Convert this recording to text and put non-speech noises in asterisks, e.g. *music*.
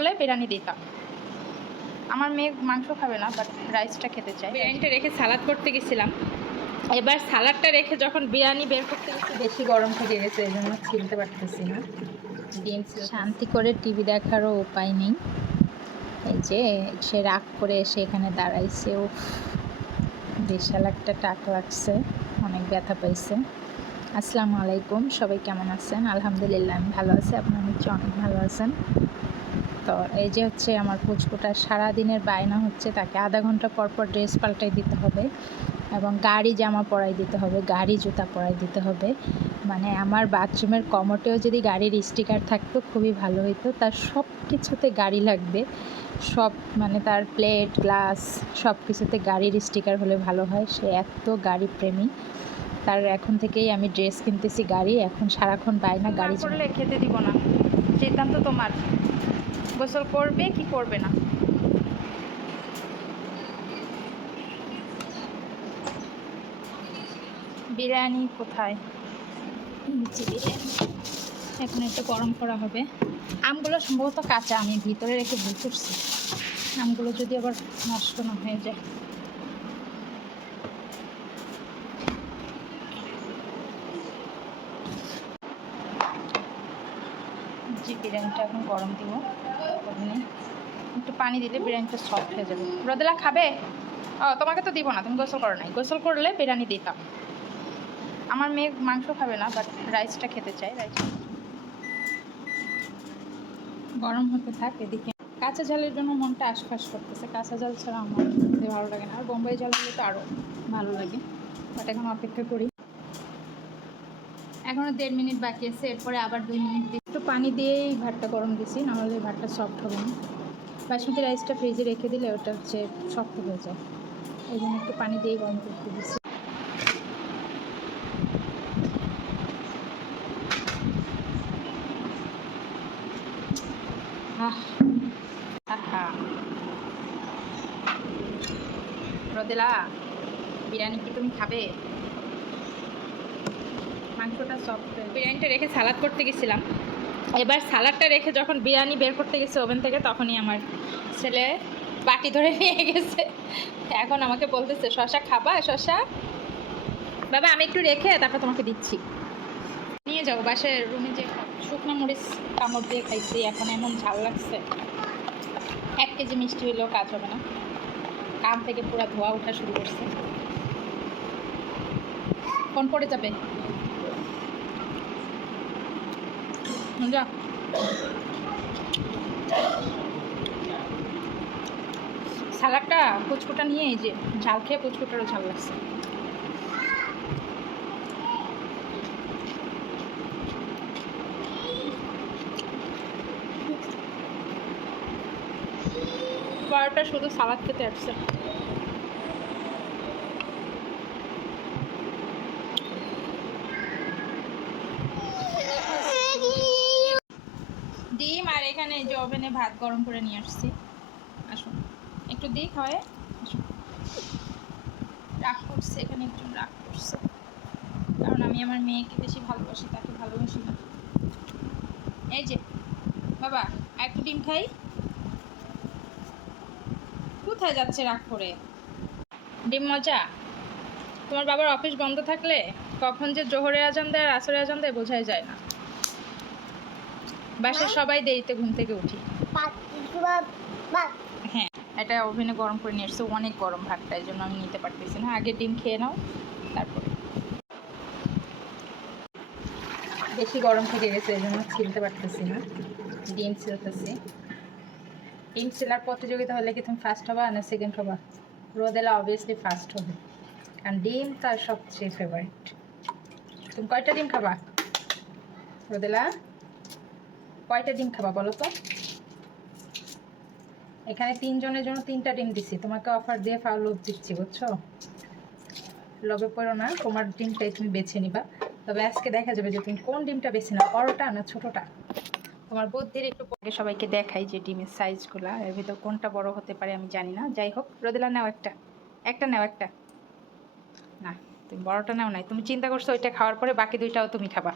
করলে বিরিয়ানি দিতাম। আমার মেয়ে মাংস খাবে না বাট রাইসটা খেতে চায়। বিরিয়ানিটা রেখে সালাদ করতে গেছিলাম। এবার সালাদটা রেখে যখন বিরিয়ানি বের করতে গেছি বেশি গরম থেকে গেছে এই জন্য ছিলতে পারতেছি না। ডিম শান্তি করে টিভি দেখারও উপায় নেই। এই যে সে রাগ করে এসে এখানে দাঁড়াইছে ও বিশাল একটা টাক লাগছে অনেক ব্যথা পাইছে। আসসালামু আলাইকুম সবাই কেমন আছেন? আলহামদুলিল্লাহ আমি ভালো আছি আপনার নিশ্চয়ই অনেক ভালো আছেন। তো এই যে হচ্ছে আমার পুচকুটার সারাদিনের বায়না হচ্ছে তাকে আধা ঘণ্টা পর পর ড্রেস পাল্টাই দিতে হবে এবং গাড়ি জামা পরাই দিতে হবে গাড়ি জুতা পরাই দিতে হবে। মানে আমার বাথরুমের কমোটেও যদি গাড়ির স্টিকার থাকতো খুবই ভালো হতো তার সব কিছুতে গাড়ি লাগবে। সব মানে তার প্লেট গ্লাস সব কিছুতে গাড়ির স্টিকার হলে ভালো হয়। সে এত গাড়ি প্রেমী। তার এখন থেকেই আমি ড্রেস কিনতেছি গাড়ি। এখন সারাক্ষণ বায়না গাড়ি করলে খেতে দিব না। সিদ্ধান্ত তোমার। গোসল করবে, কি করবে না? বিরিয়ানি কোথায়? এখন একটু গরম করা হবে। আমগুলো সম্ভবত কাঁচা, আমি ভিতরে রেখে ভুল করছি। আমগুলো যদি আবার নষ্ট না হয়ে যায়। বিরিয়ানিটা এখন গরম দিব। ওখানে। একটু পানি দিলে বিরিয়ানিটা সফট হয়ে যাবে। রোদেলা খাবে? ও, তোমাকে তো দিব না, তুমি গোসল করো নাই। গোসল করলে বিরিয়ানি দিতাম। আমার মেয়ে মাংস খাবে না বাট রাইসটা খেতে চাই রাইস গরম হতে থাক এদিকে। কাঁচা ঝালের জন্য মনটা আশপাশ করতেছে। কাঁচা ঝাল ছাড়া আমার ভালো লাগে না। আর বোম্বাই ঝাল হলে তো আরও ভালো লাগে। বাট এখন অপেক্ষা করি। এখনও দেড় মিনিট বাকি আছে, এরপরে আবার দুই মিনিট দিয়ে একটু পানি দিয়েই ভাতটা গরম দিছি, নাহলে ভাতটা সফট হবে না। বাসমতি রাইসটা ফ্রিজে রেখে দিলে ওটা হচ্ছে শক্ত হয়ে যায়। এই জন্য একটু পানি দিয়েই গরম করতে দিচ্ছি। রোদেলা, বিরিয়ানি কি তুমি খাবে? মাংসটা সফট বিরিয়ানিটা রেখে সালাদ করতে গেছিলাম। এবার সালাদটা রেখে যখন বিরিয়ানি বের করতে গেছে ওভেন থেকে, তখনই আমার ছেলে বাটি ধরে *laughs* নিয়ে গেছে। এখন আমাকে বলতেছে, শশা খাবা, শশা? বাবা, আমি একটু রেখে তারপর তোমাকে দিচ্ছি। নিয়ে যাব বাসের রুমে যে শুকনো মরিচ কামড় দিয়ে খাইছি, এখন এমন ঝাল লাগছে। এক কেজি মিষ্টি হইলেও কাজ হবে না। কান থেকে পুরো ধোয়া ওঠা শুরু করছে। ফোন পড়ে যাবে? যা। সালাডটা পুচকুটা নিয়ে এই যে ঝাল খেয়ে পুচকুটারও ঝাল লাগছে। বারোটা শুধু সালাদ খেতে আসছে ডিম আর এখানে এই যে ওভেনে ভাত গরম করে নিয়ে আসছি। আসুন। একটু খাওয়ায় আসুন। রাগ করছে, এখানে একটু রাগ করছে। কারণ আমি আমার মেয়েকে বেশি ভালোবাসি, তাকে ভালোবাসি না। এই যে, বাবা একটু ডিম খাই? কোথায় যাচ্ছে রাগ করে? ডিম মজা? তোমার বাবার অফিস বন্ধ থাকলে কখন যে জোহরে আজান দেয় আর আসরে আজান দেয় বোঝাই যায় না। বাসার সবাই দেরিতে ঘুম থেকে উঠি। হ্যাঁ এটা ওভেনে গরম করে নিয়ে এসছে অনেক গরম ভাতটা এই জন্য আমি নিতে পারতেছি না। আগে ডিম খেয়ে নাও তারপরে। বেশি গরম থেকে গেছে এই জন্য ছিলতে পারতেছি না। ডিম ছিলতেছি। ডিম ছিলার প্রতিযোগিতা হলে কি তুমি ফার্স্ট হবা না সেকেন্ড হবা? রোদেলা অবভিয়াসলি ফার্স্ট হবে। কারণ ডিম তার সবচেয়ে ফেভারিট তুমি কয়টা ডিম খাবা? রোদেলা? কয়টা ডিম খাবা বলো তো? এখানে তিনজনের জন্য তিনটা ডিম দিচ্ছি তোমাকে অফার দিয়ে ফাও লোভ দিচ্ছি, বুঝছ? লোভে পড়ো না, তোমার ডিমটাই তুমি বেছে নিবা। তবে আজকে দেখা যাবে যে তুমি কোন ডিমটা বেছে নাও, বড়টা না ছোটটা? তোমার বুদ্ধির একটু পরে সবাইকে দেখাই যে ডিমের সাইজগুলা এর ভিতর কোনটা বড় হতে পারে আমি জানি না। যাই হোক, রোদেলা নাও একটা। একটা নাও একটা। না, তুমি বড়টা নাও নাই। তুমি চিন্তা করছ ওইটা খাওয়ার পরে বাকি দুইটাও তুমি খাবা।